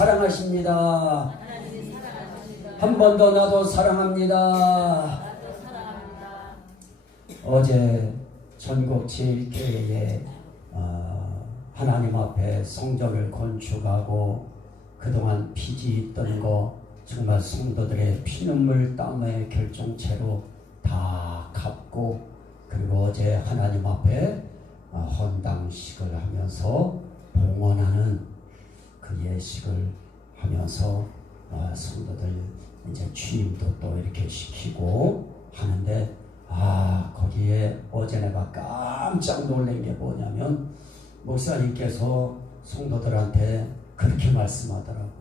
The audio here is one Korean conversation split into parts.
사랑하십니다. 한 번 더 나도 사랑합니다. 어제 전국 제1교회에 하나님 앞에 성전을 건축하고 그동안 빚이 있던 거 정말 성도들의 피눈물 땀의 결정체로 다 갚고, 그리고 어제 하나님 앞에 헌당식을 하면서 봉헌하는 그 예식을 하면서 성도들 이제 취임도 또 이렇게 시키고 하는데, 거기에 어제 내가 깜짝 놀란 게 뭐냐면 목사님께서 성도들한테 그렇게 말씀하더라고요.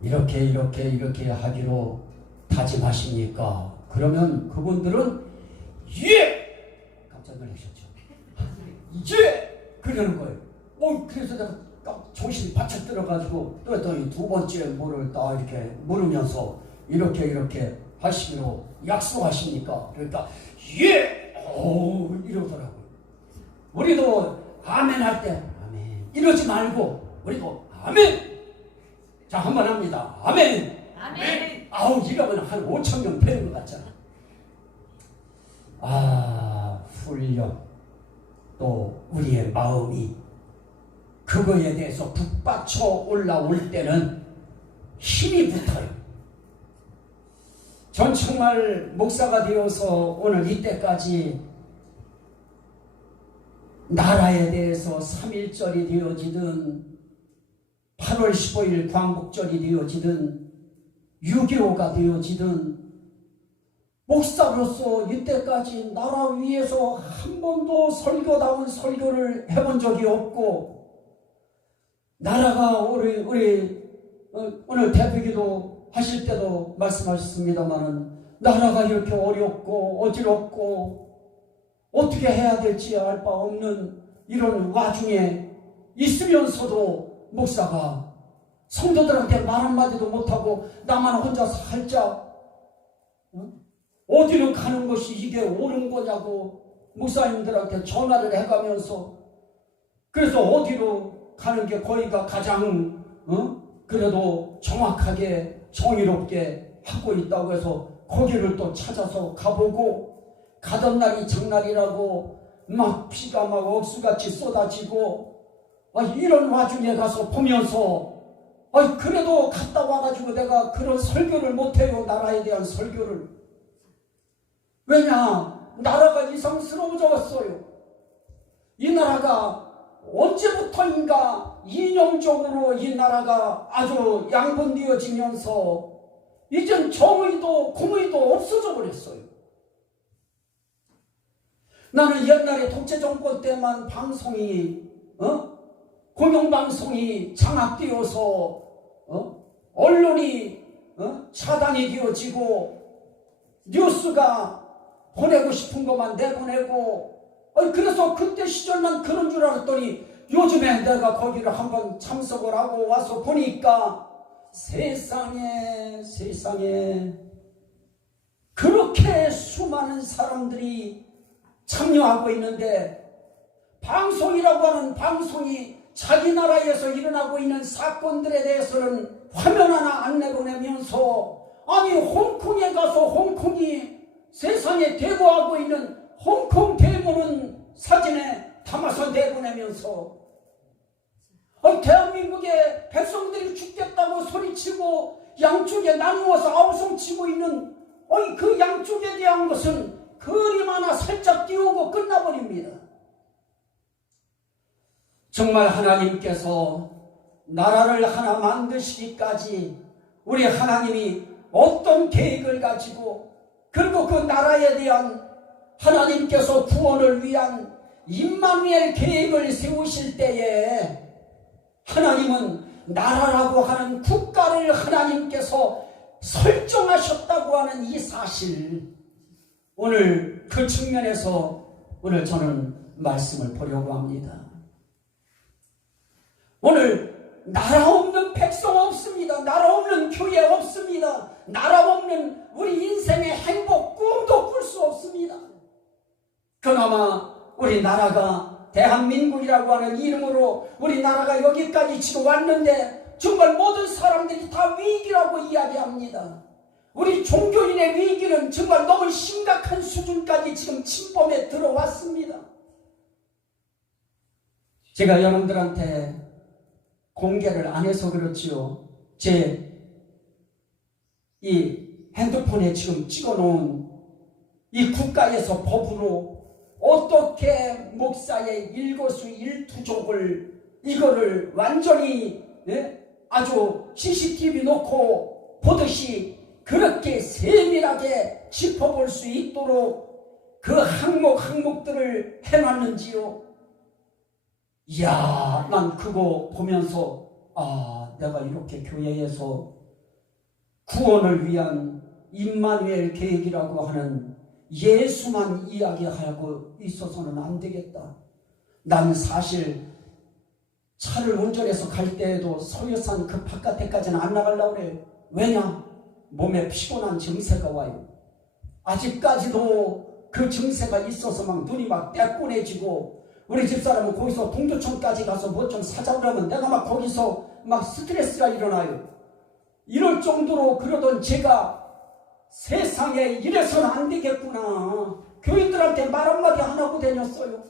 이렇게 하기로 다짐하십니까? 그러면 그분들은 예! 깜짝 놀라셨죠. 예! 그러는 거예요. 그래서 내가 딱 정신이 바짝 들어가지고 또 두 번째 뭐를 딱 이렇게 물으면서 이렇게 하시기로 약속하십니까? 그러니까 예! 이러더라고요. 우리도 아멘 할 때 아멘 이러지 말고 우리도 아멘! 자, 한번 합니다. 아멘! 아멘! 이러면 한 5,000명 되는 것 같잖아. 훈련, 또 우리의 마음이 그거에 대해서 북받쳐 올라올 때는 힘이 붙어요. 전 정말 목사가 되어서 오늘 이때까지 나라에 대해서 3.1절이 되어지든 8월 15일 광복절이 되어지든 6.25가 되어지든 목사로서 이때까지 나라 위에서 한 번도 설교다운 설교를 해본 적이 없고, 나라가 우리 오늘 대표기도 하실 때도 말씀하셨습니다마는 나라가 이렇게 어렵고 어지럽고 어떻게 해야 될지 알 바 없는 이런 와중에 있으면서도 목사가 성도들한테 말 한마디도 못하고 나만 혼자 살짝 어디로 가는 것이 이게 옳은 거냐고 목사님들한테 전화를 해가면서, 그래서 어디로 가는 게 거기가 가장 그래도 정확하게 정의롭게 하고 있다고 해서 거기를 또 찾아서 가보고, 가던 날이 장날이라고 막 피가 막 억수같이 쏟아지고 이런 와중에 가서 보면서 그래도 갔다 와가지고 내가 그런 설교를 못해요. 나라에 대한 설교를. 왜냐? 나라가 이상스러워졌어요. 이 나라가 언제부터인가 이념적으로 이 나라가 아주 양분되어지면서 이젠 정의도 공의도 없어져 버렸어요. 나는 옛날에 독재정권 때만 방송이 공영방송이 장악되어서 언론이 차단이 되어지고 뉴스가 보내고 싶은 것만 내보내고, 그래서 그때 시절만 그런 줄 알았더니 요즘에 내가 거기를 한번 참석을 하고 와서 보니까 세상에 그렇게 수많은 사람들이 참여하고 있는데, 방송이라고 하는 방송이 자기 나라에서 일어나고 있는 사건들에 대해서는 화면 하나 안 내보내면서, 홍콩에 가서 홍콩이 세상에 대모하고 있는 홍콩 대모는 사진에 담아서 내보내면서, 대한민국의 백성들이 죽겠다고 소리치고 양쪽에 나누어서 아우성치고 있는 그 양쪽에 대한 것은 그림 하나 살짝 띄우고 끝나버립니다. 정말 하나님께서 나라를 하나 만드시기까지 우리 하나님이 어떤 계획을 가지고, 그리고 그 나라에 대한 하나님께서 구원을 위한 임마누엘 계획을 세우실 때에 하나님은 나라라고 하는 국가를 하나님께서 설정하셨다고 하는 이 사실, 오늘 그 측면에서 오늘 저는 말씀을 보려고 합니다. 오늘 나라 없는 백성 없습니다. 나라 없는 교회 없습니다. 나라 없는 우리 인생의 행복 꿈도 꿀 수 없습니다. 그나마 우리 나라가 대한민국이라고 하는 이름으로 우리 나라가 여기까지 지금 왔는데 정말 모든 사람들이 다 위기라고 이야기합니다. 우리 종교인의 위기는 정말 너무 심각한 수준까지 지금 침범에 들어왔습니다. 제가 여러분들한테 공개를 안 해서 그렇지요. 제 이 핸드폰에 지금 찍어놓은 이 국가에서 법으로 어떻게 목사의 일거수일투족을 이거를 완전히 아주 CCTV 놓고 보듯이 그렇게 세밀하게 짚어볼 수 있도록 그 항목들을 해놨는지요. 이야, 난 그거 보면서 내가 이렇게 교회에서 구원을 위한 임마누엘 계획이라고 하는 예수만 이야기하고 있어서는 안 되겠다. 난 사실 차를 운전해서 갈 때에도 서해산 그 바깥에까지는 안 나가려고 그래요. 왜냐? 몸에 피곤한 증세가 와요. 아직까지도 그 증세가 있어서 막 눈이 막 떼꼬내지고, 우리 집사람은 거기서 동두천까지 가서 뭐 좀 사자 그러면 내가 막 거기서 막 스트레스가 일어나요. 이럴 정도로 그러던 제가 세상에 이래서는 안 되겠구나. 교인들한테 말 한마디 안 하고 다녔어요.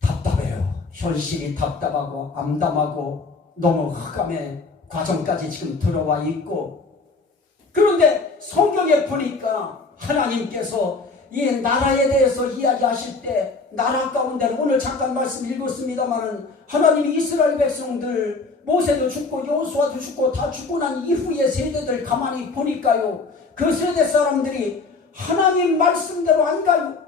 답답해요. 현실이 답답하고 암담하고 너무 흑암의 과정까지 지금 들어와 있고, 그런데 성경에 보니까 하나님께서 이 나라에 대해서 이야기하실 때, 나라 가운데 오늘 잠깐 말씀 읽었습니다마는 하나님이 이스라엘 백성들 모세도 죽고 여호수아도 죽고 다 죽고 난 이후의 세대들 가만히 보니까요, 그 세대 사람들이 하나님 말씀대로 안 가요.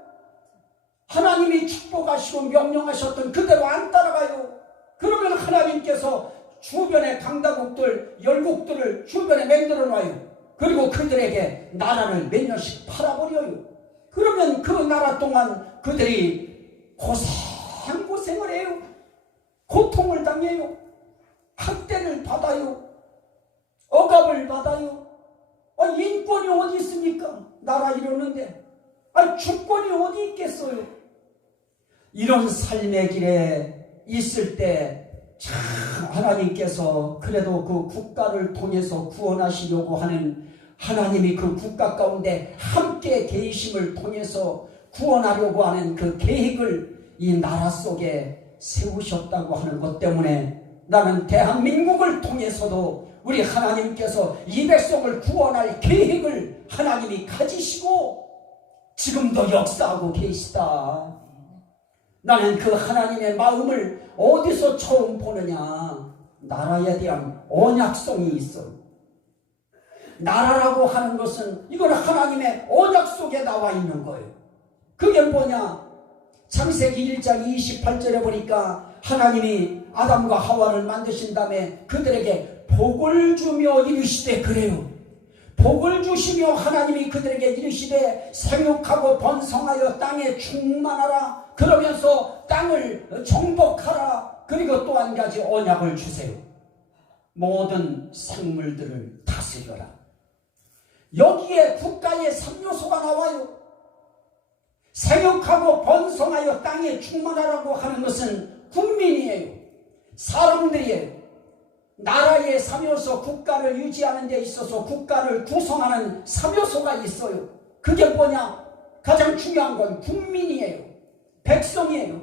하나님이 축복하시고 명령하셨던 그대로 안 따라가요. 그러면 하나님께서 주변의 강다국들, 열국들을 주변에 만들어 놔요. 그리고 그들에게 나라를 몇 년씩 팔아버려요. 그러면 그 나라 동안 그들이 고생을 해요. 고통을 당해요. 학대를 받아요. 억압을 받아요. 인권이 어디 있습니까? 나라 이러는데. 주권이 어디 있겠어요? 이런 삶의 길에 있을 때 참 하나님께서 그래도 그 국가를 통해서 구원하시려고 하는, 하나님이 그 국가 가운데 함께 계심을 통해서 구원하려고 하는 그 계획을 이 나라 속에 세우셨다고 하는 것 때문에 나는 대한민국을 통해서도 우리 하나님께서 이 백성을 구원할 계획을 하나님이 가지시고 지금도 역사하고 계시다. 나는 그 하나님의 마음을 어디서 처음 보느냐? 나라에 대한 언약성이 있어요. 나라라고 하는 것은 이건 하나님의 언약 속에 나와 있는 거예요. 그게 뭐냐? 창세기 1장 28절에 보니까 하나님이 아담과 하와를 만드신 다음에 그들에게 복을 주며 이르시되, 그래요, 복을 주시며 하나님이 그들에게 이르시되 생육하고 번성하여 땅에 충만하라. 그러면서 땅을 정복하라. 그리고 또 한 가지 언약을 주세요. 모든 생물들을 다스려라. 여기에 국가의 3요소가 나와요. 생육하고 번성하여 땅에 충만하라고 하는 것은 국민이에요. 사람들이에요. 나라의 3요소, 국가를 유지하는 데 있어서 국가를 구성하는 3요소가 있어요. 그게 뭐냐? 가장 중요한 건 국민이에요. 백성이에요.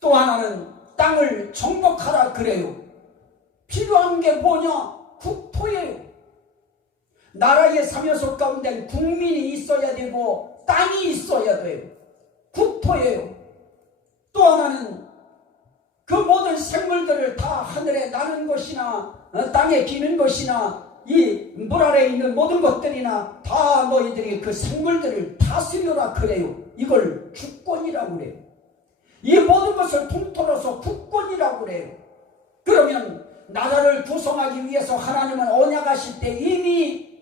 또 하나는 땅을 정복하라 그래요. 필요한 게 뭐냐? 국토예요. 나라의 3요소 가운데 국민이 있어야 되고 땅이 있어야 돼요. 국토예요. 또 하나는 그 모든 생물들을 다 하늘에 나는 것이나 땅에 기는 것이나 이 물 아래에 있는 모든 것들이나 다 너희들이 그 생물들을 다스려라 그래요. 이걸 주권이라고 그래요. 이 모든 것을 통틀어서 국권이라고 그래요. 그러면 나라를 구성하기 위해서 하나님은 언약하실 때 이미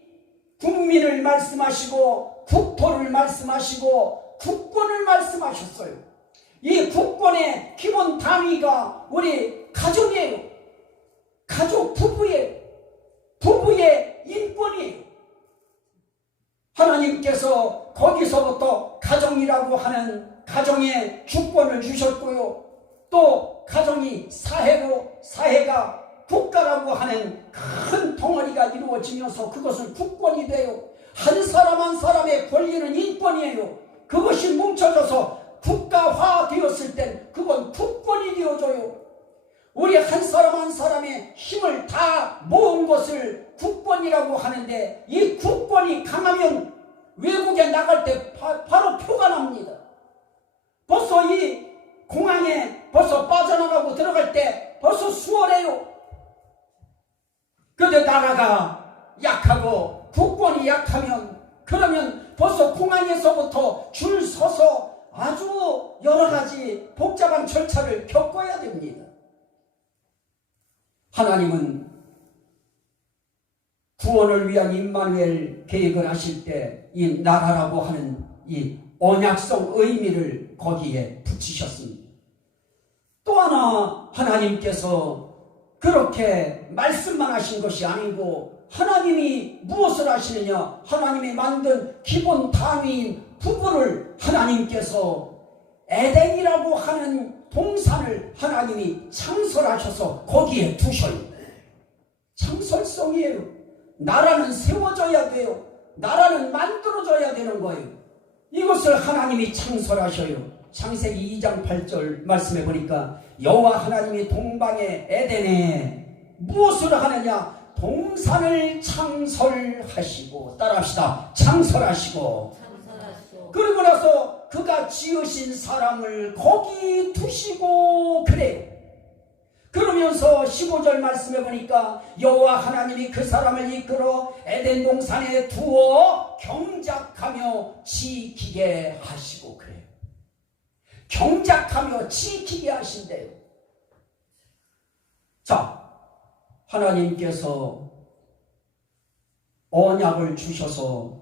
국민을 말씀하시고 국토를 말씀하시고 국권을 말씀하셨어요. 이 국권의 기본 단위가 우리 가정이에요. 가족, 부부예요. 부부의 인권이에요. 하나님께서 거기서부터 가정이라고 하는 가정의 주권을 주셨고요. 또 가정이 사회가 국가라고 하는 큰 덩어리가 이루어지면서 그것은 국권이 돼요. 한 사람 한 사람의 권리는 인권이에요. 그것이 뭉쳐져서 국가화 되었을 땐 그건 국권이 되어져요. 우리 한 사람 한 사람의 힘을 다 모은 것을 국권이라고 하는데, 이 국권이 강하면 외국에 나갈 때 바로 표가 납니다. 벌써 이 공항에 벌써 빠져나가고 들어갈 때 벌써 수월해요. 그런데 나라가 약하고 국권이 약하면, 그러면 벌써 공항에서부터 줄 서서 아주 여러 가지 복잡한 절차를 겪어야 됩니다. 하나님은 구원을 위한 임마누엘 계획을 하실 때 이 나라라고 하는 이 언약성 의미를 거기에 붙이셨습니다. 또 하나, 하나님께서 그렇게 말씀만 하신 것이 아니고 하나님이 무엇을 하시느냐, 하나님이 만든 기본 단위인 부부를 하나님께서 에덴이라고 하는 동산을 하나님이 창설하셔서 거기에 두셔요. 창설성이에요. 나라는 세워져야 돼요. 나라는 만들어져야 되는 거예요. 이것을 하나님이 창설하셔요. 창세기 2장 8절 말씀해 보니까 여호와 하나님이 동방의 에덴에 무엇을 하느냐, 동산을 창설하시고, 따라합시다. 창설하시고. 그러고 나서 그가 지으신 사람을 거기 두시고 그래요. 그러면서 15절 말씀해 보니까 여호와 하나님이 그 사람을 이끌어 에덴 동산에 두어 경작하며 지키게 하시고 그래요. 경작하며 지키게 하신대요. 자, 하나님께서 언약을 주셔서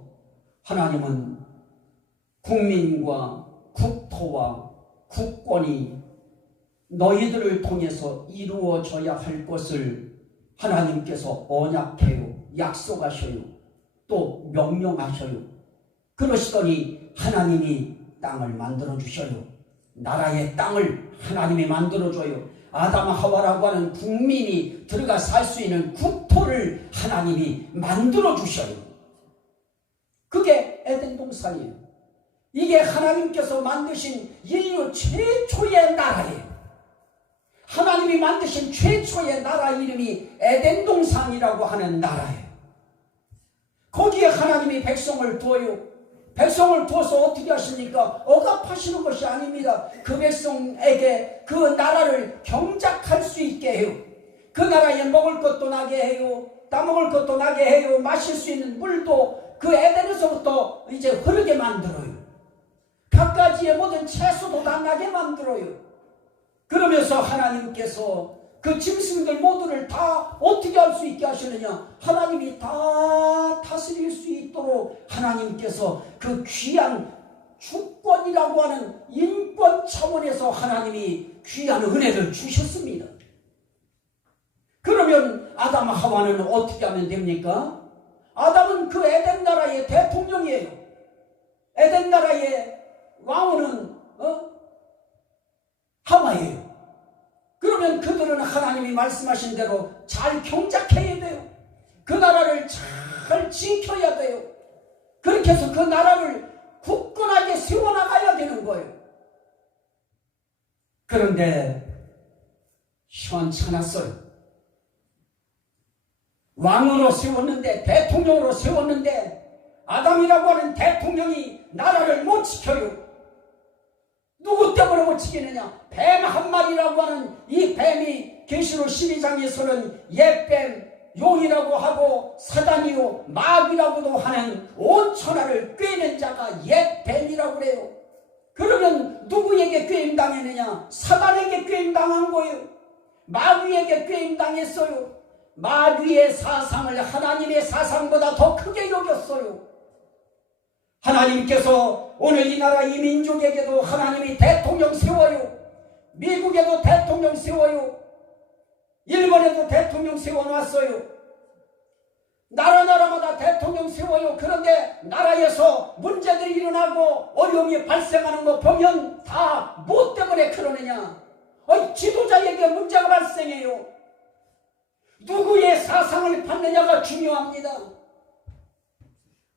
하나님은 국민과 국토와 국권이 너희들을 통해서 이루어져야 할 것을 하나님께서 언약해요. 약속하셔요. 또 명령하셔요. 그러시더니 하나님이 땅을 만들어주셔요. 나라의 땅을 하나님이 만들어줘요. 아담 하와라고 하는 국민이 들어가 살 수 있는 국토를 하나님이 만들어주셔요. 그게 에덴 동산이에요. 이게 하나님께서 만드신 인류 최초의 나라예요. 하나님이 만드신 최초의 나라 이름이 에덴 동산이라고 하는 나라예요. 거기에 하나님이 백성을 두어요. 백성을 두어서 어떻게 하십니까? 억압하시는 것이 아닙니다. 그 백성에게 그 나라를 경작할 수 있게 해요. 그 나라에 먹을 것도 나게 해요. 따먹을 것도 나게 해요. 마실 수 있는 물도 그 에덴에서부터 이제 흐르게 만들어요. 갖가지의 모든 채소도 다 나게 만들어요. 그러면서 하나님께서 그 짐승들 모두를 다 어떻게 할 수 있게 하시느냐, 하나님이 다 다스릴 수 있도록 하나님께서 그 귀한 주권이라고 하는 인권 차원에서 하나님이 귀한 은혜를 주셨습니다. 그러면 아담 하와는 어떻게 하면 됩니까? 아담은 그 에덴 나라의 대통령이에요. 에덴 나라의 왕은 하와예요. 그러면 그들은 하나님이 말씀하신 대로 잘 경작해야 돼요. 그 나라를 잘 지켜야 돼요. 그렇게 해서 그 나라를 굳건하게 세워나가야 되는 거예요. 그런데 시원찮았어요. 왕으로 세웠는데, 대통령으로 세웠는데 아담이라고 하는 대통령이 나라를 못 지켜요. 누구 때문에 못 지키느냐? 뱀 한 마리라고 하는 이 뱀이 계시록 12장에서는 옛뱀, 용이라고 하고 사단이요 마귀라고도 하는 온 천하를 꿰는 자가 옛뱀이라고 그래요. 그러면 누구에게 꿰임당했느냐? 사단에게 꿰임당한 거예요. 마귀에게 꿰임당했어요. 마귀의 사상을 하나님의 사상보다 더 크게 여겼어요. 하나님께서 오늘 이 나라 이 민족에게도 하나님이 대통령 세워요. 미국에도 대통령 세워요. 일본에도 대통령 세워놨어요. 나라마다 대통령 세워요. 그런데 나라에서 문제들이 일어나고 어려움이 발생하는 거 보면 다 뭐 때문에 그러느냐? 지도자에게 문제가 발생해요. 누구의 사상을 받느냐가 중요합니다.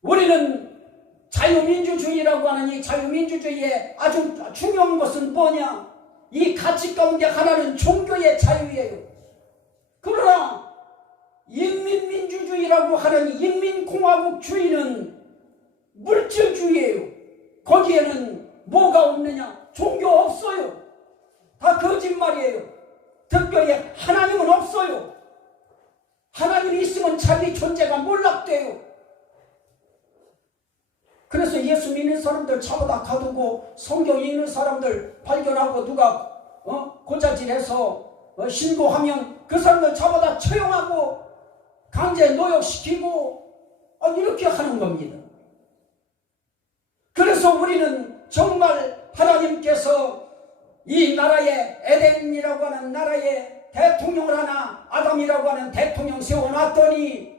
우리는 자유민주주의라고 하는 이 자유민주주의의 아주 중요한 것은 뭐냐? 이 가치 가운데 하나는 종교의 자유예요. 그러나 인민민주주의라고 하는 인민공화국주의는 물질주의예요. 거기에는 뭐가 없느냐? 종교 없어요. 다 거짓말이에요. 특별히 하나님은 없어요. 하나님이 있으면 자기 존재가 몰락돼요. 그래서 예수 믿는 사람들 잡아다 가두고 성경 읽는 사람들 발견하고 누가 고자질해서 신고하면 그 사람들 잡아다 처형하고 강제 노역시키고 이렇게 하는 겁니다. 그래서 우리는 정말 하나님께서 이 나라에 에덴이라고 하는 나라에 대통령을 하나 아담이라고 하는 대통령 세워놨더니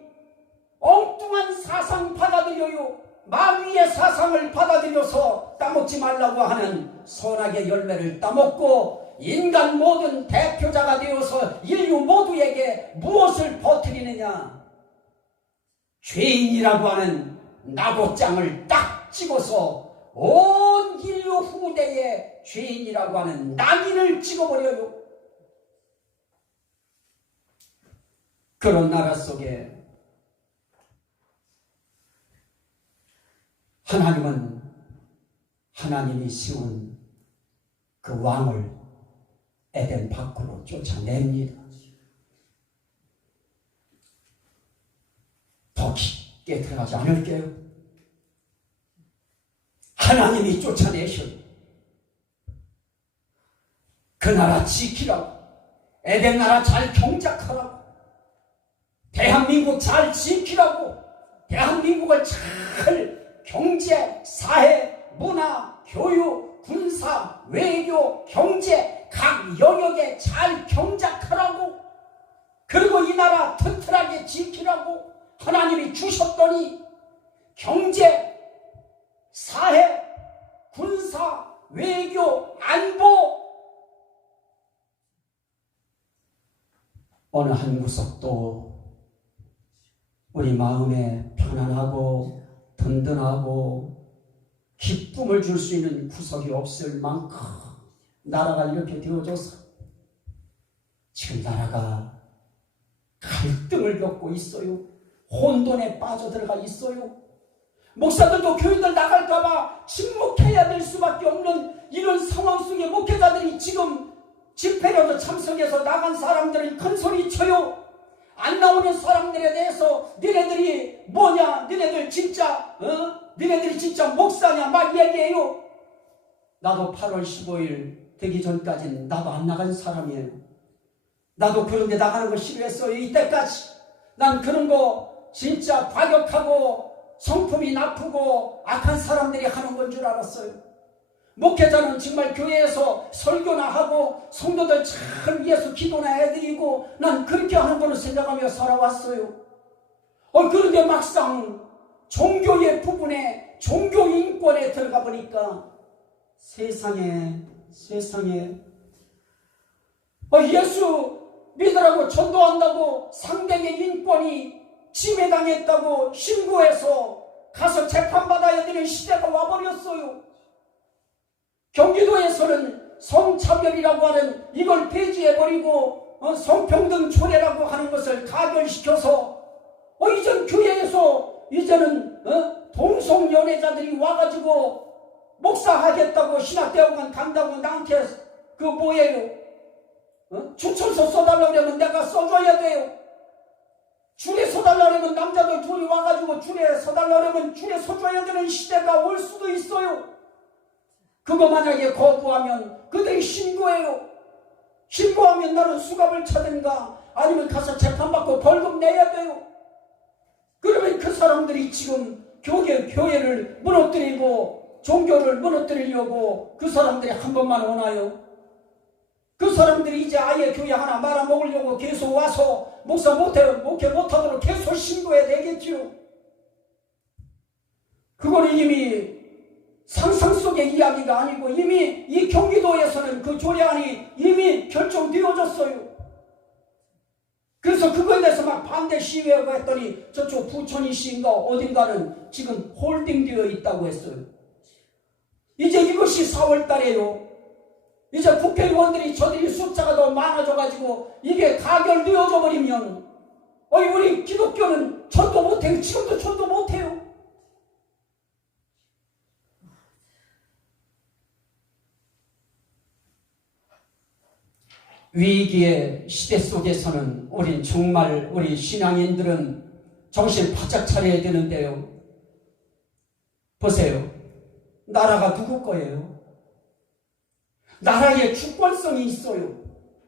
엉뚱한 사상 받아들여요. 마귀의 사상을 받아들여서 따먹지 말라고 하는 선악의 열매를 따먹고 인간 모든 대표자가 되어서 인류 모두에게 무엇을 퍼뜨리느냐? 죄인이라고 하는 나고장을 딱 찍어서 온 인류 후대에 죄인이라고 하는 낙인을 찍어버려요. 그런 나라 속에 하나님은 하나님이 세운 그 왕을 에덴 밖으로 쫓아냅니다. 더 깊게 들어가지 않을게요. 하나님이 쫓아내셔요. 그 나라 지키라고, 에덴 나라 잘 경작하라고, 대한민국 잘 지키라고, 대한민국을 잘 경제, 사회, 문화, 교육, 군사, 외교, 경제 각 영역에 잘 경작하라고, 그리고 이 나라 튼튼하게 지키라고 하나님이 주셨더니 경제, 사회, 군사, 외교, 안보 어느 한 구석도 우리 마음에 편안하고 든든하고 기쁨을 줄 수 있는 구석이 없을 만큼 나라가 이렇게 되어져서 지금 나라가 갈등을 겪고 있어요. 혼돈에 빠져들어가 있어요. 목사들도 교인들 나갈까봐 침묵해야 될 수밖에 없는 이런 상황 속에 목회자들이 지금 집회라도 참석해서 나간 사람들은 큰 소리 쳐요. 안 나오는 사람들에 대해서 너네들이 뭐냐, 너네들이 진짜 목사냐 막 얘기해요. 나도 8월 15일 되기 전까지는 나도 안 나간 사람이에요. 나도 그런 데 나가는 거 싫어했어요. 이때까지 난 그런 거 진짜 과격하고 성품이 나쁘고 악한 사람들이 하는 건 줄 알았어요. 목회자는 정말 교회에서 설교나 하고 성도들 잘 위해서 기도나 해드리고 난 그렇게 하는 거로 생각하며 살아왔어요. 그런데 막상 종교의 부분에 종교 인권에 들어가 보니까 세상에 예수 믿으라고 전도한다고 상대의 인권이 침해당했다고 신고해서 가서 재판받아야 되는 시대가 와버렸어요. 경기도에서는 성차별이라고 하는 이걸 폐지해버리고 성평등 초래라고 하는 것을 가결시켜서 이전 교회에서 이제는 동성연애자들이 와가지고 목사하겠다고 신학대학원 간다고 나한테 그 뭐예요? 추천서 써달라고 그러면 내가 써줘야 돼요. 줄에 서달라고 그러면 남자들 둘이 와가지고 줄에 서달라고 그러면 줄에 서줘야 되는 시대가 올 수도 있어요. 그거 만약에 거부하면 그들이 신고해요. 신고하면 나는 수갑을 차든가 아니면 가서 재판받고 벌금 내야 돼요. 그러면 그 사람들이 지금 교회를 무너뜨리고 종교를 무너뜨리려고 그 사람들이 한 번만 오나요? 그 사람들이 이제 아예 교회 하나 말아먹으려고 계속 와서 목회 못하도록 계속 신고해야 되겠죠. 그거는 이미 상상 속의 이야기가 아니고 이미 이 경기도에서는 그 조례안이 이미 결정되어졌어요. 그래서 그거에 대해서 막 반대 시위하고 했더니 저쪽 부천이시인가 어딘가는 지금 홀딩되어 있다고 했어요. 이제 이것이 4월 달에요. 이제 국회의원들이 저들이 숫자가 더 많아져가지고 이게 가결되어져 버리면 우리 기독교는 전도 못해요. 지금도 전도 못해요. 위기의 시대 속에서는 우린 정말 우리 신앙인들은 정신 바짝 차려야 되는데요. 보세요. 나라가 누구 거예요? 나라의 주권성이 있어요.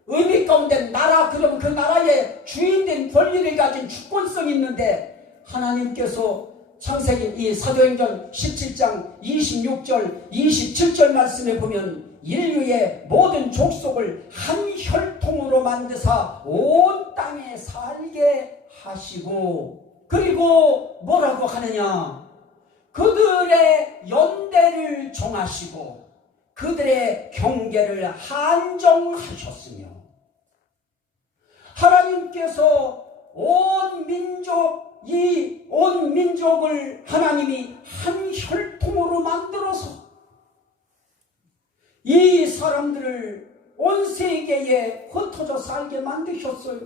의미 가운데 나라, 그러면 그 나라의 주인된 권리를 가진 주권성이 있는데 하나님께서 창세기 이 사도행전 17장 26절 27절 말씀에 보면 인류의 모든 족속을 한 혈통으로 만드사 온 땅에 살게 하시고, 그리고 뭐라고 하느냐, 그들의 연대를 정하시고 그들의 경계를 한정하셨으며, 하나님께서 온 민족을 하나님이 한 혈통으로 만들어서 이 사람들을 온 세계에 흩어져 살게 만드셨어요.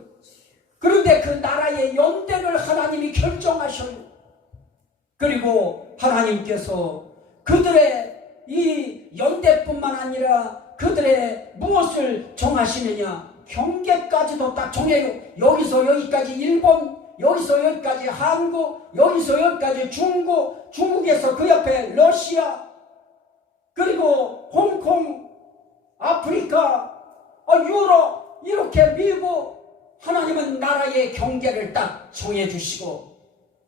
그런데 그 나라의 연대를 하나님이 결정하셔요. 그리고 하나님께서 그들의 이 연대뿐만 아니라 그들의 무엇을 정하시느냐, 경계까지도 딱 정해요. 여기서 여기까지 일본, 여기서 여기까지 한국, 여기서 여기까지 중국, 중국에서 그 옆에 러시아, 그리고 홍콩, 아프리카, 유럽, 이렇게 미국, 하나님은 나라의 경계를 딱 정해주시고,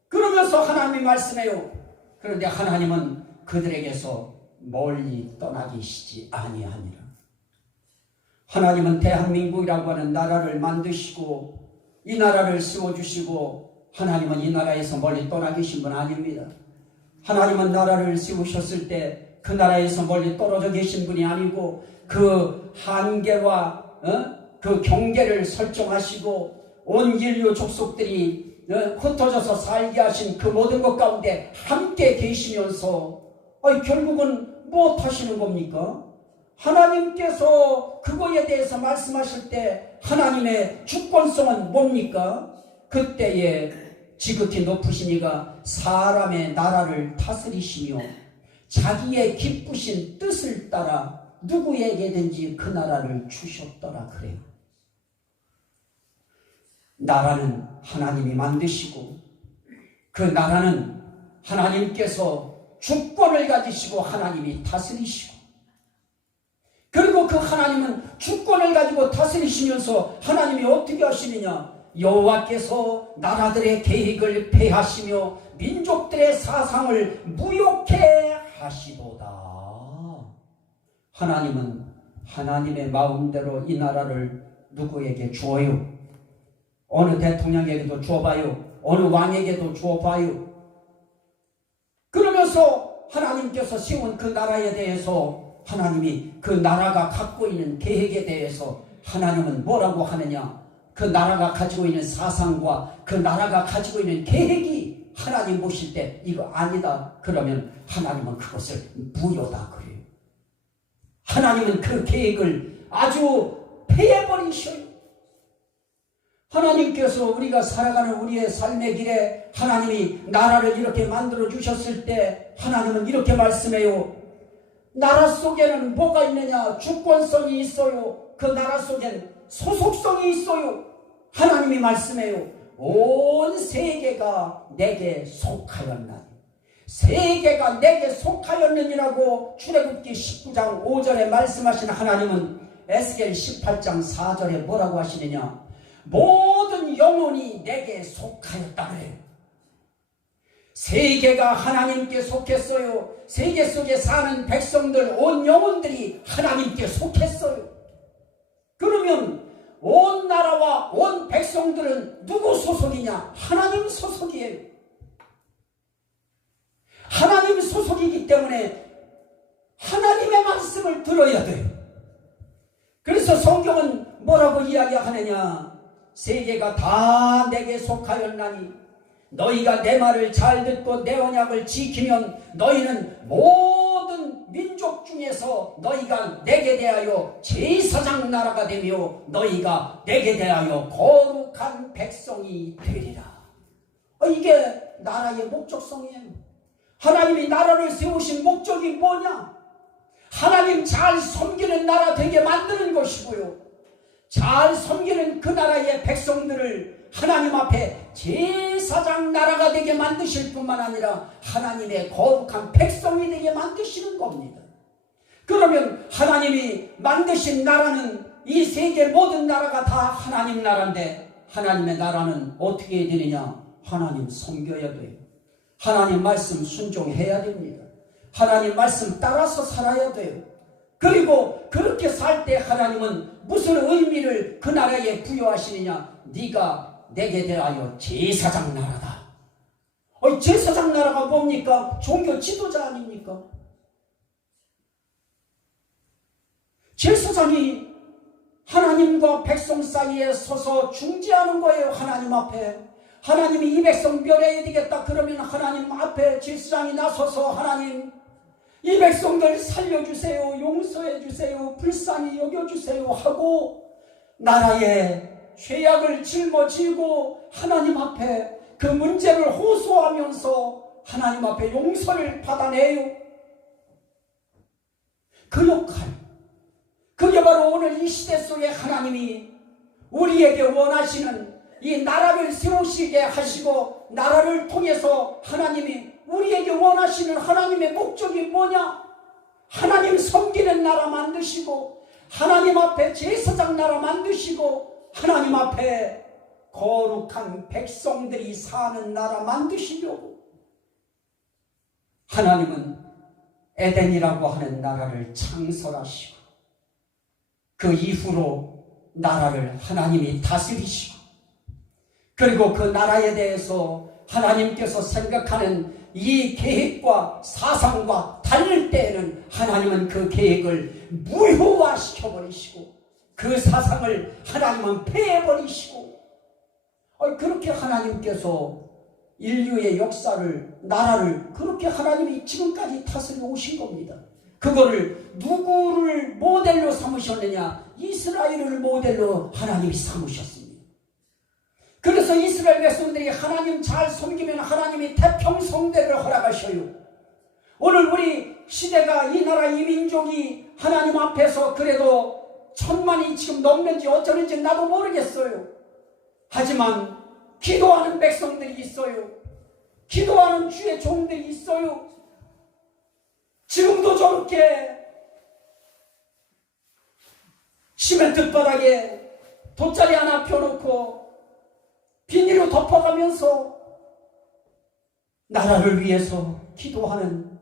그러면서 하나님이 말씀해요. 그런데 하나님은 그들에게서 멀리 떠나 계시지 아니하니라. 하나님은 대한민국이라고 하는 나라를 만드시고 이 나라를 세워주시고, 하나님은 이 나라에서 멀리 떠나 계신 분 아닙니다. 하나님은 나라를 세우셨을 때 그 나라에서 멀리 떨어져 계신 분이 아니고 그 한계와 그 경계를 설정하시고 온 인류 족속들이 흩어져서 살게 하신 그 모든 것 가운데 함께 계시면서 결국은 무엇 하시는 겁니까? 하나님께서 그거에 대해서 말씀하실 때 하나님의 주권성은 뭡니까? 그때에 지극히 높으신 이가 사람의 나라를 다스리시며 자기의 기쁘신 뜻을 따라 누구에게든지 그 나라를 주셨더라 그래요. 나라는 하나님이 만드시고 그 나라는 하나님께서 주권을 가지시고 하나님이 다스리시고, 그리고 그 하나님은 주권을 가지고 다스리시면서 하나님이 어떻게 하시느냐, 여호와께서 나라들의 계획을 폐하시며 민족들의 사상을 무욕해 하시도다. 하나님은 하나님의 마음대로 이 나라를 누구에게 주어요. 어느 대통령에게도 주어봐요. 어느 왕에게도 주어봐요. 그러면서 하나님께서 세운 그 나라에 대해서 하나님이 그 나라가 갖고 있는 계획에 대해서 하나님은 뭐라고 하느냐, 그 나라가 가지고 있는 사상과 그 나라가 가지고 있는 계획이 하나님 보실 때 이거 아니다 그러면 하나님은 그것을 무효다 그래요. 하나님은 그 계획을 아주 폐해버리셔요. 하나님께서 우리가 살아가는 우리의 삶의 길에 하나님이 나라를 이렇게 만들어 주셨을 때 하나님은 이렇게 말씀해요. 나라 속에는 뭐가 있느냐? 주권성이 있어요. 그 나라 속엔 소속성이 있어요. 하나님이 말씀해요. 온 세계가 내게 속하였나니, 세계가 내게 속하였느니라고 출애굽기 19장 5절에 말씀하신 하나님은 에스겔 18장 4절에 뭐라고 하시느냐, 모든 영혼이 내게 속하였다 그래요. 세계가 하나님께 속했어요. 세계 속에 사는 백성들, 온 영혼들이 하나님께 속했어요. 그러면 온 나라와 온 백성들은 누구 소속이냐? 하나님 소속이에요. 하나님 소속이기 때문에 하나님의 말씀을 들어야 돼요. 그래서 성경은 뭐라고 이야기하느냐? 세계가 다 내게 속하였나니 너희가 내 말을 잘 듣고 내 언약을 지키면 너희는 모든 민족 중에서 너희가 내게 대하여 제사장 나라가 되며 너희가 내게 대하여 거룩한 백성이 되리라. 이게 나라의 목적성이에요. 하나님이 나라를 세우신 목적이 뭐냐? 하나님 잘 섬기는 나라 되게 만드는 것이고요, 잘 섬기는 그 나라의 백성들을 하나님 앞에 제사장 나라가 되게 만드실 뿐만 아니라 하나님의 거룩한 백성이 되게 만드시는 겁니다. 그러면 하나님이 만드신 나라는 이 세계 모든 나라가 다 하나님 나라인데, 하나님의 나라는 어떻게 되느냐? 하나님 섬겨야 돼요. 하나님 말씀 순종해야 됩니다. 하나님 말씀 따라서 살아야 돼요. 그리고 그렇게 살 때 하나님은 무슨 의미를 그 나라에 부여하시느냐? 네가 내게 대하여 제사장 나라다. 제사장 나라가 뭡니까? 종교 지도자 아닙니까? 제사장이 하나님과 백성 사이에 서서 중재하는 거예요. 하나님 앞에. 하나님이 이 백성 멸해야 되겠다 그러면 하나님 앞에 제사장이 나서서 하나님, 이 백성들 살려주세요, 용서해주세요, 불쌍히 여겨주세요 하고 나라의 죄악을 짊어지고 하나님 앞에 그 문제를 호소하면서 하나님 앞에 용서를 받아내요. 그 역할, 그게 바로 오늘 이 시대 속에 하나님이 우리에게 원하시는 이 나라를 세우시게 하시고 나라를 통해서 하나님이 우리에게 원하시는 하나님의 목적이 뭐냐? 하나님 섬기는 나라 만드시고 하나님 앞에 제사장 나라 만드시고 하나님 앞에 거룩한 백성들이 사는 나라 만드시려고. 하나님은 에덴이라고 하는 나라를 창설하시고 그 이후로 나라를 하나님이 다스리시고, 그리고 그 나라에 대해서 하나님께서 생각하는 이 계획과 사상과 다를 때에는 하나님은 그 계획을 무효화시켜버리시고 그 사상을 하나님은 폐해버리시고, 그렇게 하나님께서 인류의 역사를, 나라를 그렇게 하나님이 지금까지 다스려 오신 겁니다. 그거를 누구를 모델로 삼으셨느냐? 이스라엘을 모델로 하나님이 삼으셨습니다. 그래서 이스라엘 백성들이 하나님 잘 섬기면 하나님이 태평성대를 허락하셔요. 오늘 우리 시대가, 이 나라 이 민족이 하나님 앞에서 그래도 1000만이 지금 넘는지 어쩌는지 나도 모르겠어요. 하지만 기도하는 백성들이 있어요. 기도하는 주의 종들이 있어요. 지금도 저렇게 시멘트 바닥에 돗자리 하나 펴놓고 비닐로 덮어가면서 나라를 위해서 기도하는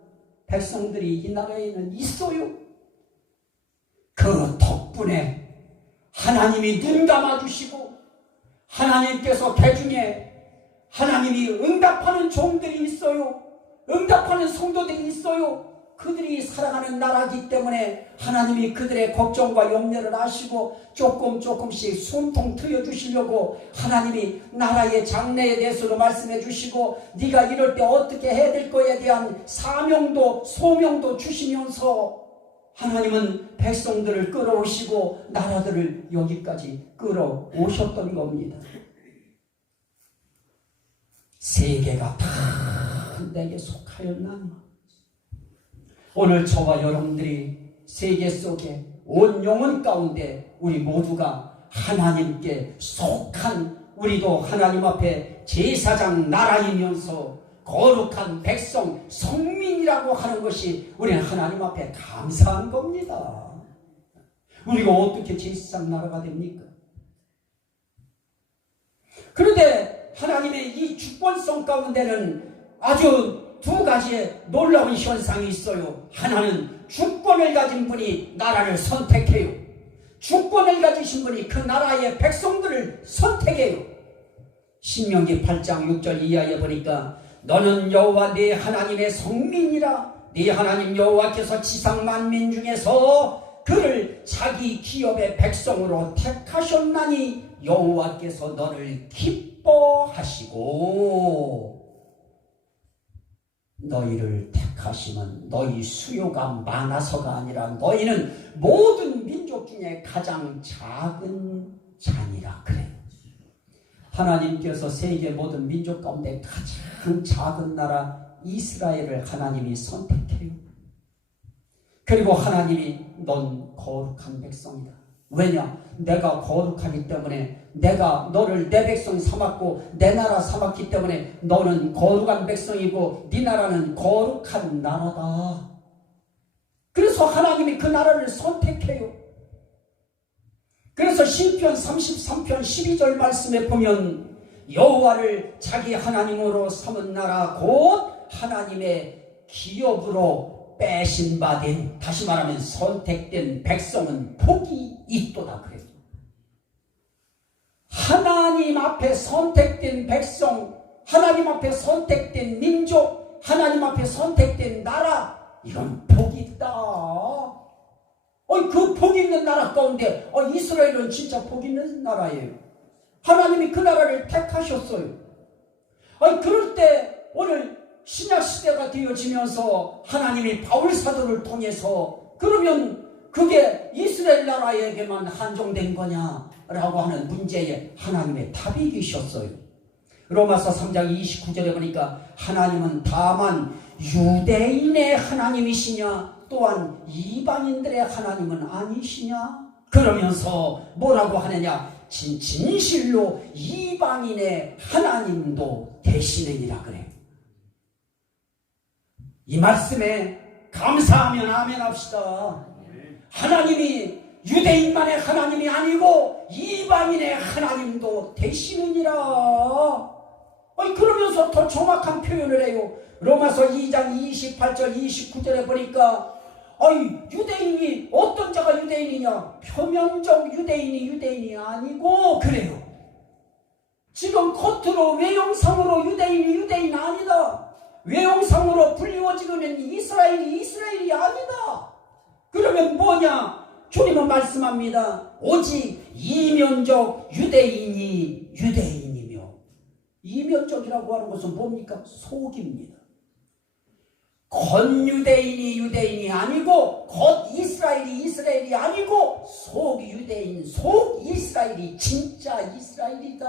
백성들이 이 나라에는 있어요. 그 덕분에 하나님이 눈 감아주시고 하나님께서 대중에 하나님이 응답하는 종들이 있어요. 응답하는 성도들이 있어요. 그들이 살아가는 나라이기 때문에 하나님이 그들의 걱정과 염려를 아시고 조금씩 숨통 트여주시려고 하나님이 나라의 장래에 대해서도 말씀해 주시고 네가 이럴 때 어떻게 해야 될 거에 대한 사명도 소명도 주시면서 하나님은 백성들을 끌어오시고 나라들을 여기까지 끌어오셨던 겁니다. 세계가 다 내게 속하였나니. 오늘 저와 여러분들이 세계 속에 온 영혼 가운데 우리 모두가 하나님께 속한, 우리도 하나님 앞에 제사장 나라이면서 거룩한 백성 성민이라고 하는 것이 우리는 하나님 앞에 감사한 겁니다. 우리가 어떻게 제사장 나라가 됩니까? 그런데 하나님의 이 주권성 가운데는 아주 두 가지의 놀라운 현상이 있어요. 하나는 주권을 가진 분이 나라를 선택해요. 주권을 가지신 분이 그 나라의 백성들을 선택해요. 신명기 8장 6절 이하에 보니까 너는 여호와 네 하나님의 성민이라 네 하나님 여호와께서 지상 만민 중에서 그를 자기 기업의 백성으로 택하셨나니 여호와께서 너를 기뻐하시고 너희를 택하시면 너희 수요가 많아서가 아니라 너희는 모든 민족 중에 가장 작은 자니라 그래요. 하나님께서 세계 모든 민족 가운데 가장 작은 나라 이스라엘을 하나님이 선택해요. 그리고 하나님이 넌 거룩한 백성이다. 왜냐? 내가 거룩하기 때문에 내가 너를 내 백성 삼았고 내 나라 삼았기 때문에 너는 거룩한 백성이고 네 나라는 거룩한 나라다. 그래서 하나님이 그 나라를 선택해요. 그래서 시편 33편 12절 말씀에 보면 여호와를 자기 하나님으로 삼은 나라 곧 하나님의 기업으로 빼신 바 된, 다시 말하면 선택된 백성은 복이 있도다 그래요. 하나님 앞에 선택된 백성, 하나님 앞에 선택된 민족, 하나님 앞에 선택된 나라, 이건 복이 있다. 그 복 있는 나라 가운데 이스라엘은 진짜 복 있는 나라예요. 하나님이 그 나라를 택하셨어요. 그럴 때 오늘 신약시대가 되어지면서 하나님이 바울사도를 통해서 그러면 그게 이스라엘 나라에게만 한정된 거냐라고 하는 문제에 하나님의 답이 계셨어요. 로마서 3장 29절에 보니까 하나님은 다만 유대인의 하나님이시냐 또한 이방인들의 하나님은 아니시냐 그러면서 뭐라고 하느냐 진실로 이방인의 하나님도 되시느니라 그래요. 이 말씀에 감사하면 아멘 합시다. 하나님이 유대인만의 하나님이 아니고 이방인의 하나님도 되시느니라. 그러면서 더 정확한 표현을 해요. 로마서 2장 28절 29절에 보니까 유대인이 어떤 자가 유대인이냐? 표면적 유대인이 아니고 그래요. 지금 겉으로 외형상으로 유대인이 아니다. 외형상으로 불리워지는 이스라엘이 아니다. 그러면 뭐냐? 주님은 말씀합니다. 오직 이면적 유대인이며 이면적이라고 하는 것은 뭡니까? 속입니다. 겉유대인이 유대인이 아니고 겉 이스라엘이 아니고 속 유대인, 속 이스라엘이 진짜 이스라엘이다.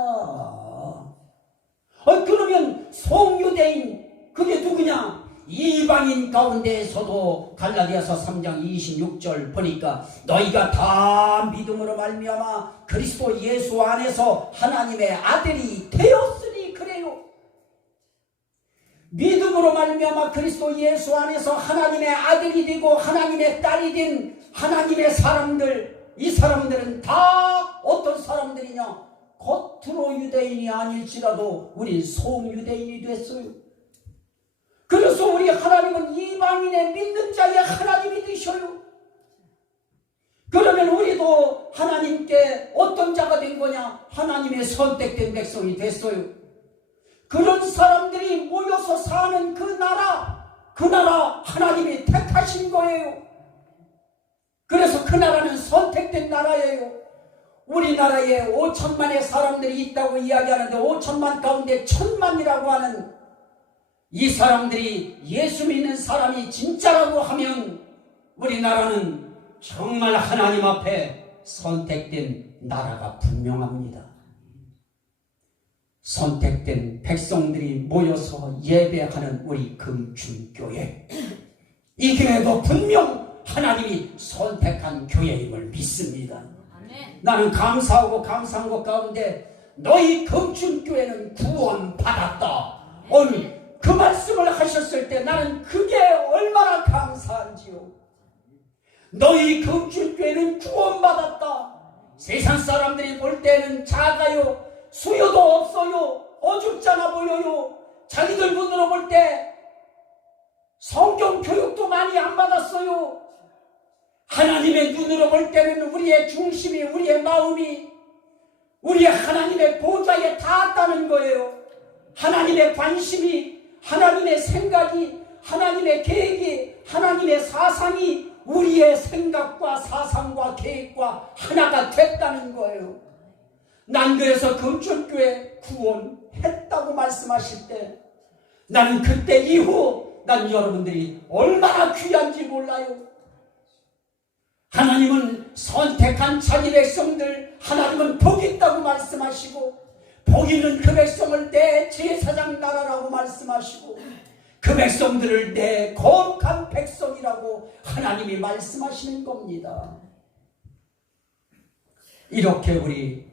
그러면 속 유대인 그게 누구냐? 이방인 가운데에서도 갈라디아서 3장 26절 보니까 너희가 다 믿음으로 말미암아 그리스도 예수 안에서 하나님의 아들이 되었으니 그래요. 믿음으로 말미암아 그리스도 예수 안에서 하나님의 아들이 되고 하나님의 딸이 된 하나님의 사람들, 이 사람들은 다 어떤 사람들이냐? 겉으로 유대인이 아닐지라도 우린 속 유대인이 됐어요. 그래서 우리 하나님은 이방인의 믿는 자의 하나님이 되셔요. 그러면 우리도 하나님께 어떤 자가 된 거냐? 하나님의 선택된 백성이 됐어요. 그런 사람들이 모여서 사는 그 나라 하나님이 택하신 거예요. 그래서 그 나라는 선택된 나라예요. 우리나라에 5천만의 사람들이 있다고 이야기하는데 5천만 가운데 1,000만이라고 하는 이 사람들이 예수 믿는 사람이 진짜라고 하면 우리나라는 정말 하나님 앞에 선택된 나라가 분명합니다. 선택된 백성들이 모여서 예배하는 우리 금춘교회, 이 교회도 분명 하나님이 선택한 교회임을 믿습니다. 나는 감사하고 감사한 것 가운데 너희 금춘교회는 구원받았다. 오늘 그 말씀을 하셨을 때 나는 그게 얼마나 감사한지요. 너희 금춘교회는 구원받았다. 세상 사람들이 볼 때는 작아요. 수요도 없어요. 어줍잖아 보여요. 자기들 눈으로 볼 때 성경 교육도 많이 안 받았어요. 하나님의 눈으로 볼 때는 우리의 중심이, 우리의 마음이 우리의 하나님의 보좌에 닿았다는 거예요. 하나님의 관심이, 하나님의 생각이, 하나님의 계획이, 하나님의 사상이 우리의 생각과 사상과 계획과 하나가 됐다는 거예요. 난 그래서 금천교회 구원했다고 말씀하실 때 나는 그때 이후 난 여러분들이 얼마나 귀한지 몰라요. 하나님은 선택한 자기 백성들, 하나님은 복 있다고 말씀하시고, 복 있는 그 백성을 내 제사장 나라라고 말씀하시고, 그 백성들을 내 거룩한 백성이라고 하나님이 말씀하시는 겁니다. 이렇게 우리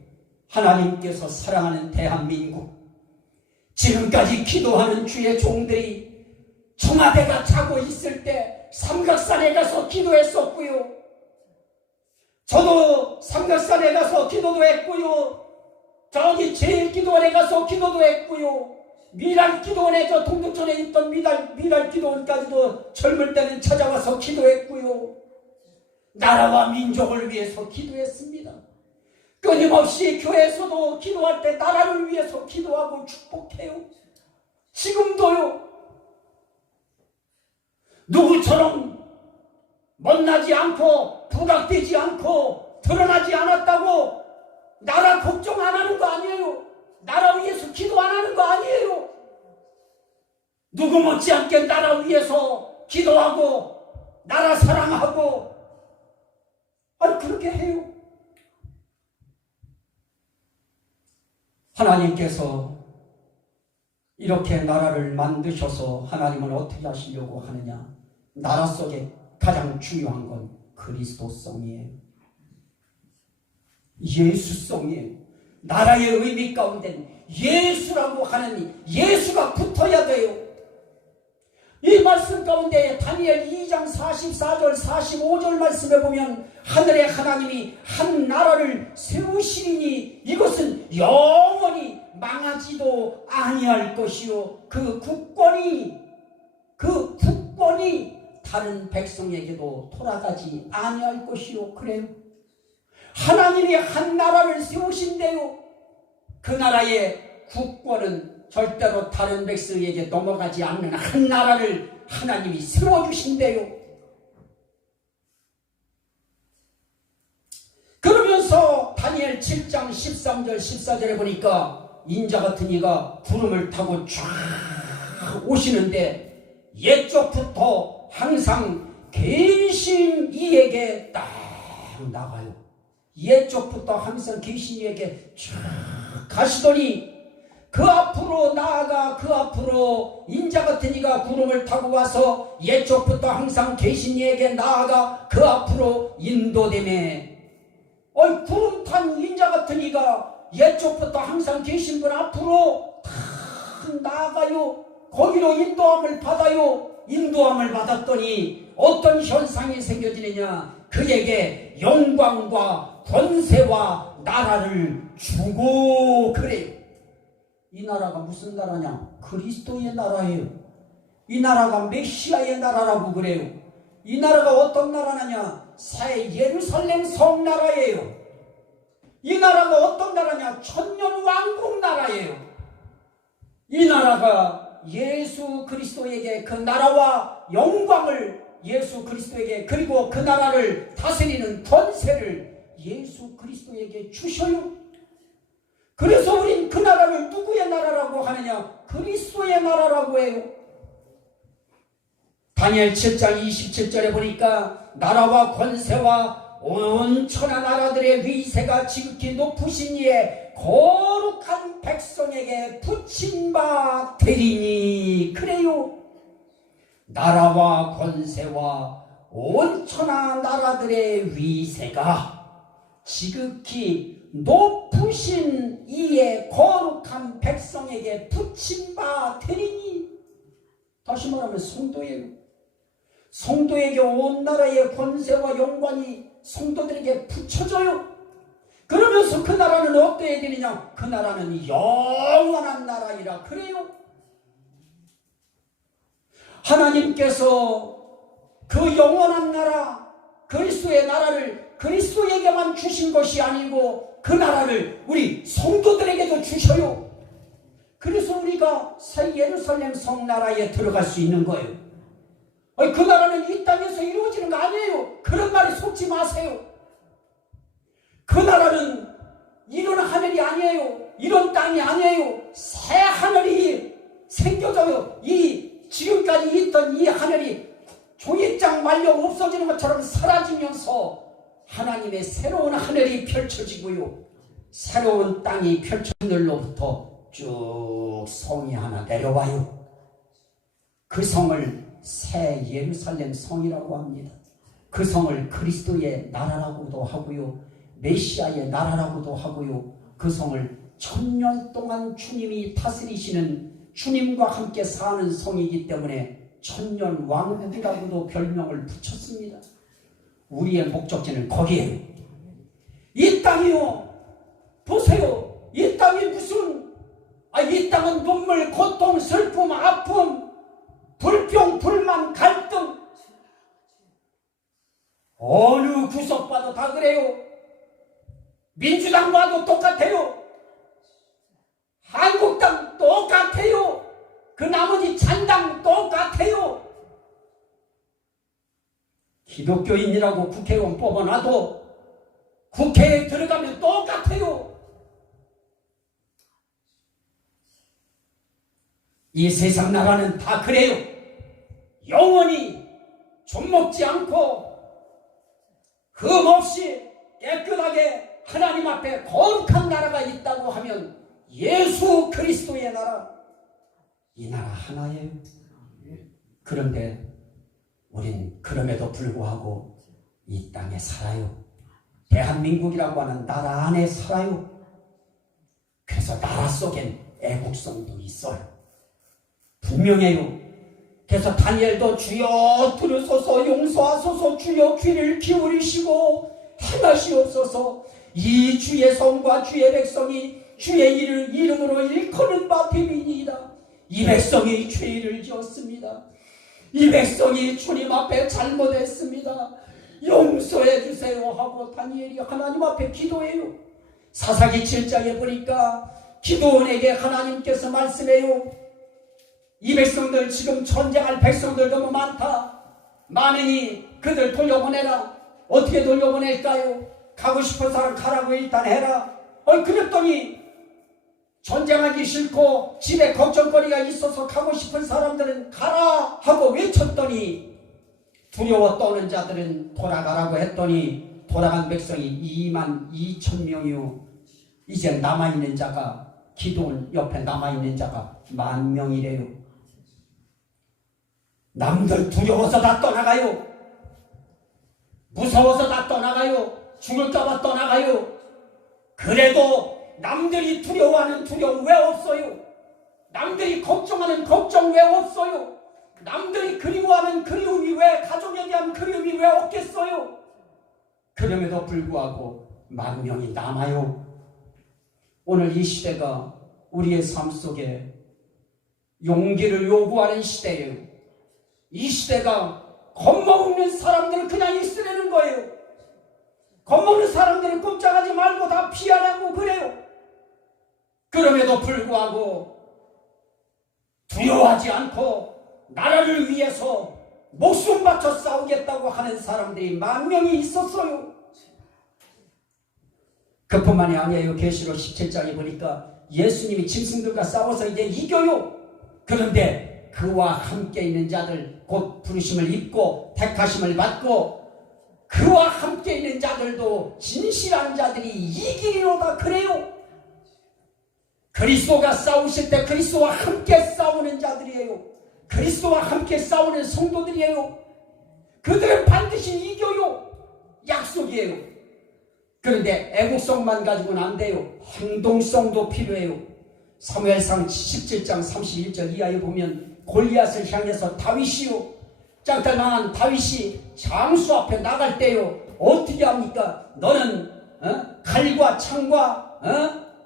하나님께서 사랑하는 대한민국, 지금까지 기도하는 주의 종들이 청와대가 자고 있을 때 삼각산에 가서 기도했었고요. 저도 삼각산에 가서 기도도 했고요. 저기 제일기도원에 가서 기도도 했고요. 미랄기도원에, 저 동두천에 있던 미랄기도원까지도 젊을 때는 찾아와서 기도했고요. 나라와 민족을 위해서 기도했습니다. 끊임없이 교회에서도 기도할 때 나라를 위해서 기도하고 축복해요. 지금도요. 누구처럼 못나지 않고 부각되지 않고 드러나지 않았다고 나라 걱정 안 하는 거 아니에요. 나라 위해서 기도 안 하는 거 아니에요. 누구 못지않게 나라 위해서 기도하고 나라 사랑하고, 아니 그렇게 해요. 하나님께서 이렇게 나라를 만드셔서 하나님은 어떻게 하시려고 하느냐? 나라 속에 가장 중요한 건 그리스도성이에요. 예수성이에요. 나라의 의미 가운데 예수라고 하는 예수가 붙어야 돼요. 이 말씀 가운데 다니엘 2장 44절 45절 말씀에 보면 하늘의 하나님이 한 나라를 세우시리니 이것은 영원히 망하지도 아니할 것이요 그 국권이 다른 백성에게도 돌아가지 아니할 것이요. 그래요. 하나님이 한 나라를 세우신대요. 그 나라의 국권은 절대로 다른 백성에게 넘어가지 않는 한 나라를 하나님이 세워주신대요. 그러면서 다니엘 7장 13절 14절에 보니까 인자 같은 이가 구름을 타고 쫙 오시는데 옛적부터 항상 계신 이에게 딱 나가요. 옛적부터 항상 계신 이에게 쫙 가시더니 그 앞으로 나아가 그 앞으로 인자 같은 이가 구름을 타고 와서 옛적부터 항상 계신 이에게 나아가 그 앞으로 인도되매, 구름 탄 인자 같은 이가 옛적부터 항상 계신 분 앞으로 탁 나아가요. 거기로 인도함을 받아요. 인도함을 받았더니 어떤 현상이 생겨지느냐? 그에게 영광과 권세와 나라를 주고 그래요. 이 나라가 무슨 나라냐? 그리스도의 나라예요. 이 나라가 메시아의 나라라고 그래요. 이 나라가 어떤 나라냐? 새 예루살렘 성나라예요. 이 나라가 어떤 나라냐? 천년 왕국 나라예요. 이 나라가 예수 그리스도에게 그 나라와 영광을 예수 그리스도에게, 그리고 그 나라를 다스리는 권세를 예수 그리스도에게 주셔요. 그래서 우린 그 나라를 누구의 나라라고 하느냐? 그리스도의 나라라고 해요. 다니엘 7장 27절에 보니까 나라와 권세와 온 천하 나라들의 위세가 지극히 높으신 이에 거룩한 백성에게 붙인 바 되리니 그래요. 나라와 권세와 온 천하 나라들의 위세가 지극히 높으신 이의 거룩한 백성에게 붙인 바 되리니, 다시 말하면 성도예요. 성도에게 온 나라의 권세와 영광이 성도들에게 붙여져요. 그러면서 그 나라는 어때야 되느냐? 그 나라는 영원한 나라이라 그래요. 하나님께서 그 영원한 나라, 그리스도의 나라를 그리스도에게만 주신 것이 아니고 그 나라를 우리 성도들에게도 주셔요. 그래서 우리가 새 예루살렘 성나라에 들어갈 수 있는 거예요. 그 나라는 이 땅에서 이루어지는 거 아니에요. 그런 말에 속지 마세요. 그 나라는 이런 하늘이 아니에요. 이런 땅이 아니에요. 새 하늘이 생겨져요. 이 지금까지 있던 이 하늘이 종이장 말려 없어지는 것처럼 사라지면서 하나님의 새로운 하늘이 펼쳐지고요. 새로운 땅이 하늘로부터 쭉 성이 하나 내려와요. 그 성을 새 예루살렘 성이라고 합니다. 그 성을 그리스도의 나라라고도 하고요. 메시아의 나라라고도 하고요. 그 성을 1000년 동안 주님이 다스리시는 주님과 함께 사는 성이기 때문에 천년 왕국이라고도 별명을 붙였습니다. 우리의 목적지는 거기에요. 이 땅이요. 보세요. 이 땅이 무슨 이 땅은 눈물, 고통, 슬픔, 아픔, 불평, 불만, 갈등 어느 구석 봐도 다 그래요. 민주당 봐도 똑같아요. 한국당 똑같아요. 그 나머지 잔당 똑같아요. 기독교인이라고 국회의원 뽑아놔도 국회에 들어가면 똑같아요. 이 세상 나라는 다 그래요. 영원히 좀먹지 않고 흠없이 깨끗하게 하나님 앞에 거룩한 나라가 있다고 하면 예수 그리스도의 나라, 이 나라 하나예요. 그런데 우린 그럼에도 불구하고 이 땅에 살아요. 대한민국이라고 하는 나라 안에 살아요. 그래서 나라 속엔 애국성도 있어요. 분명해요. 그래서 다니엘도 주여 들으소서, 용서하소서, 주여 귀를 기울이시고 행하시옵소서. 이 주의 성과 주의 백성이 주의 이름으로 일컫는 바 됨이니이다. 이 백성이 죄를 지었습니다. 이 백성이 주님 앞에 잘못했습니다. 용서해 주세요 하고 다니엘이 하나님 앞에 기도해요. 사사기 7장에 보니까 기도원에게 하나님께서 말씀해요. 이 백성들 지금 전쟁할 백성들 너무 많다. 많으니 그들 돌려보내라. 어떻게 돌려보낼까요? 가고 싶은 사람 가라고 일단 해라. 그랬더니 전쟁하기 싫고 집에 걱정거리가 있어서 가고 싶은 사람들은 가라 하고 외쳤더니 두려워 떠는 자들은 돌아가라고 했더니 돌아간 백성이 22,000명이요. 이제 남아있는 자가 기도원 옆에 남아있는 자가 10,000명이래요. 남들 두려워서 다 떠나가요. 무서워서 다 떠나가요. 죽을까봐 떠나가요. 그래도 남들이 두려워하는 두려움 왜 없어요? 남들이 걱정하는 걱정 왜 없어요? 남들이 그리워하는 그리움이 왜, 가족에 대한 그리움이 왜 없겠어요? 그럼에도 불구하고 10,000명이 남아요. 오늘 이 시대가 우리의 삶 속에 용기를 요구하는 시대예요. 이 시대가 겁먹는 사람들은 그냥 있으려는 거예요. 겁먹는 사람들은 꼼짝하지 말고 다 피하라고 그래요. 그럼에도 불구하고 두려워하지 않고 나라를 위해서 목숨 바쳐 싸우겠다고 하는 사람들이 10,000명이 있었어요. 그뿐만이 아니에요. 계시록 17장에 보니까 예수님이 짐승들과 싸워서 이제 이겨요. 그런데 그와 함께 있는 자들, 곧 부르심을 입고 택하심을 받고 그와 함께 있는 자들도 진실한 자들이 이기리로다 그래요. 그리스도가 싸우실 때 그리스도와 함께 싸우는 자들이에요. 그리스도와 함께 싸우는 성도들이에요. 그들은 반드시 이겨요. 약속이에요. 그런데 애국성만 가지고는 안 돼요. 행동성도 필요해요. 사무엘상 17장 31절 이하에 보면 골리앗을 향해서 다윗이요, 짱탈망한 다윗이 장수 앞에 나갈 때요, 어떻게 합니까? 너는 칼과 창과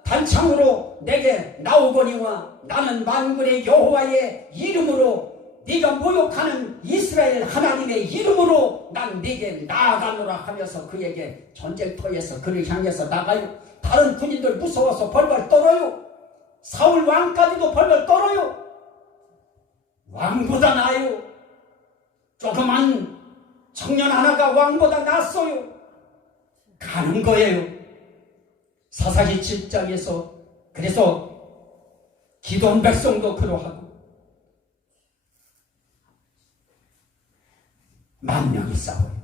단창으로 내게 나오거니와 나는 만군의 여호와의 이름으로 네가 모욕하는 이스라엘 하나님의 이름으로 난 네게 나아가노라 하면서 그에게 전쟁터에서 그를 향해서 나가요. 다른 군인들 무서워서 벌벌 떨어요. 사울 왕까지도 벌벌 떨어요. 왕보다 나아요. 조그만 청년 하나가 왕보다 낫어요. 가는 거예요. 사사기 7장에서 그래서 기도한 백성도 그러하고 10,000명이 싸워요.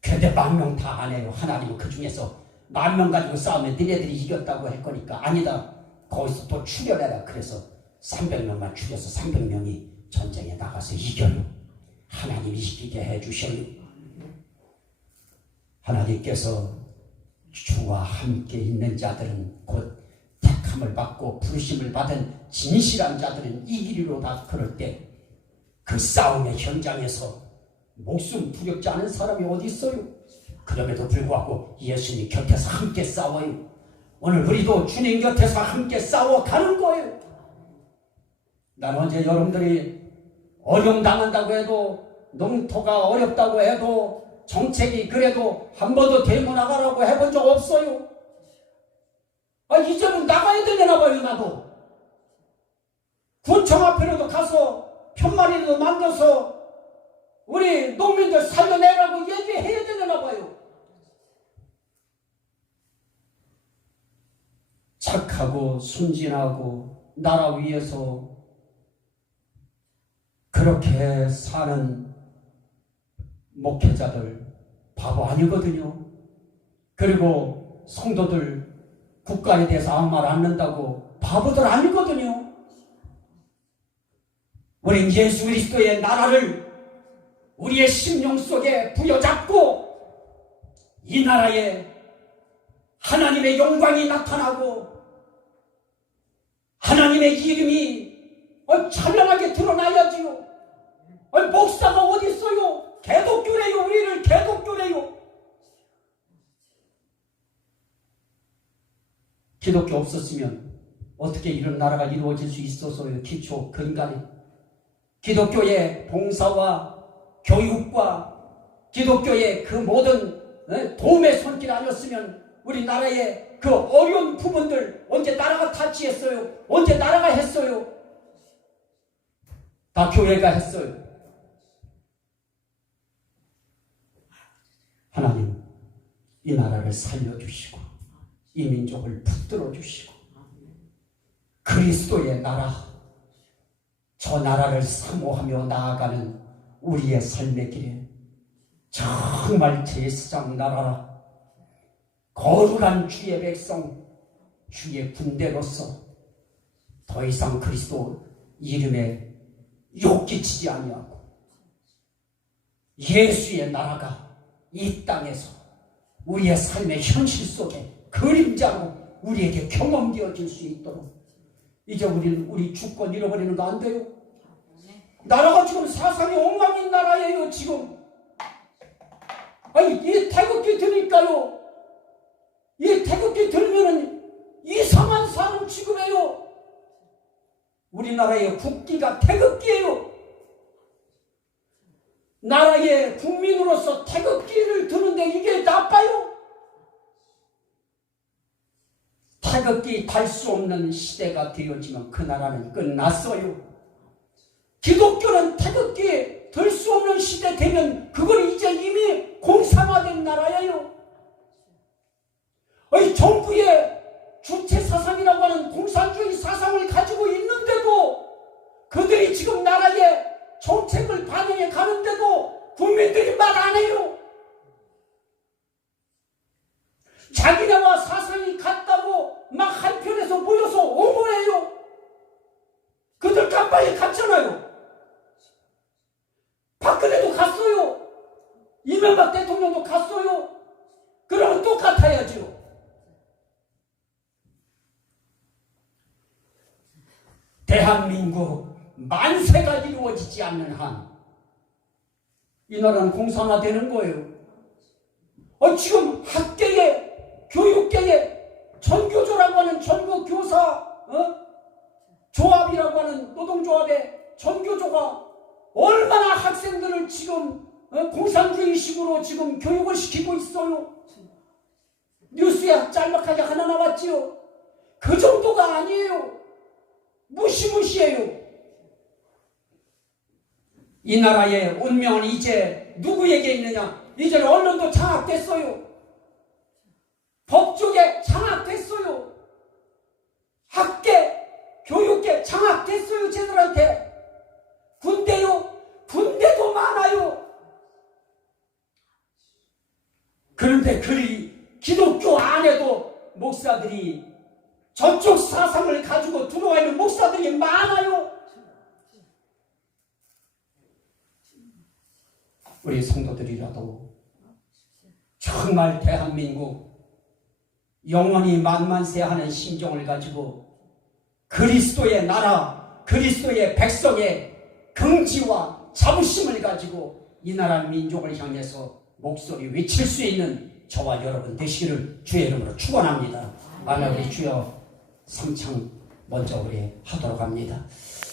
그런데 10,000명 다 안 해요. 하나님은 그 중에서 10,000명 가지고 싸우면 너네들이 이겼다고 할 거니까 아니다. 거기서 또 출혈해라. 그래서 300명만 출해서 300명이 전쟁에 나가서 이겨요. 하나님이 이기게 해주셔요. 하나님께서 주와 함께 있는 자들은 곧 택함을 받고 부르심을 받은 진실한 자들은 이기리로다. 그럴 때 그 싸움의 현장에서 목숨 부렵지 않은 사람이 어디 있어요? 그럼에도 불구하고 예수님 곁에서 함께 싸워요. 오늘 우리도 주님 곁에서 함께 싸워가는 거예요. 나는 언제 여러분들이 어려움 당한다고 해도 농토가 어렵다고 해도 정책이 그래도 한 번도 데리고 나가라고 해본 적 없어요. 이제는 나가야 되려나 봐요. 나도 군청 앞에라도 가서 편말이라도 만들어서 우리 농민들 살려내라고 얘기해야 되려나 봐요. 착하고 순진하고 나라 위해서 그렇게 사는 목회자들 바보 아니거든요. 그리고 성도들 국가에 대해서 아무 말 안 한다고 바보들 아니거든요. 우린 예수 그리스도의 나라를 우리의 심령 속에 부여잡고 이 나라에 하나님의 영광이 나타나고 하나님의 이름이 찬란하게 드러나야지요. 목사가 어디 있어요? 개독교래요. 우리를 개독교래요. 기독교 없었으면 어떻게 이런 나라가 이루어질 수 있었어요? 기초 근간에 기독교의 봉사와 교육과 기독교의 그 모든 도움의 손길 아니었으면 우리나라의 그 어려운 부분들 언제 나라가 타치했어요? 언제 나라가 했어요? 다 교회가 했어요. 하나님 이 나라를 살려주시고 이 민족을 붙들어 주시고 그리스도의 나라 저 나라를 사모하며 나아가는 우리의 삶의 길에 정말 제사장 나라라 거룩한 주의 백성 주의 군대로서 더 이상 그리스도 이름에 욕끼치지 아니하고 예수의 나라가 이 땅에서 우리의 삶의 현실 속에 그림자로 우리에게 경험되어질 수 있도록 이제 우리는 우리 주권 잃어버리는 거 안 돼요. 나라가 지금 사상이 엉망인 나라예요. 지금 이 태극기 들으니까요. 이 태극기 들면은 이상한 사람 취급해요. 우리나라의 국기가 태극기예요. 나라의 국민으로서 태극기를 드는데 이게 나빠요? 태극기 달 수 없는 시대가 되어지면 그 나라는 끝났어요. 기독교는 태극기 들 수 없는 시대 되면 그건 이제 이미 공산화된 나라예요. 정부의 주체 사상이라고 하는 공산주의 사상을 가지고 있는데도 그들이 지금 나라의 정책을 반영해 가는데도 국민들이 말 안 해요. 자기네와 사상이 같다고 막 한편에서 모여서 옹호해요. 그들 깜빡이 갔잖아요. 박근혜도 갔어요. 이명박 대통령도 갔어요. 그러면 똑같아야죠. 대한민국 만세가 이루어지지 않는 한 이 나라는 공산화되는 거예요. 지금 학계에 교육계에 전교조라고 하는 전교교사 조합이라고 하는 노동조합의 전교조가 얼마나 학생들을 지금 공산주의식으로 지금 교육을 시키고 있어요. 뉴스에 짤막하게 하나 나왔지요. 그 정도가 아니에요. 무시무시해요. 이 나라의 운명은 이제 누구에게 있느냐? 이제 언론도 장악됐어요. 법조계 장악됐어요. 학계, 교육계 장악됐어요. 쟤들한테. 군대요? 군대도 많아요. 그런데 기독교 안에도 목사들이 저쪽 사상을 가지고 들어와 있는 목사들이 많아요. 우리 성도들이라도 정말 대한민국 영원히 만만세하는 심정을 가지고 그리스도의 나라, 그리스도의 백성의 긍지와 자부심을 가지고 이 나라 민족을 향해서 목소리 외칠 수 있는 저와 여러분 되시기를 주의 이름으로 축원합니다. 아멘. 우리 주여 삼창 먼저 우리 하도록 합니다.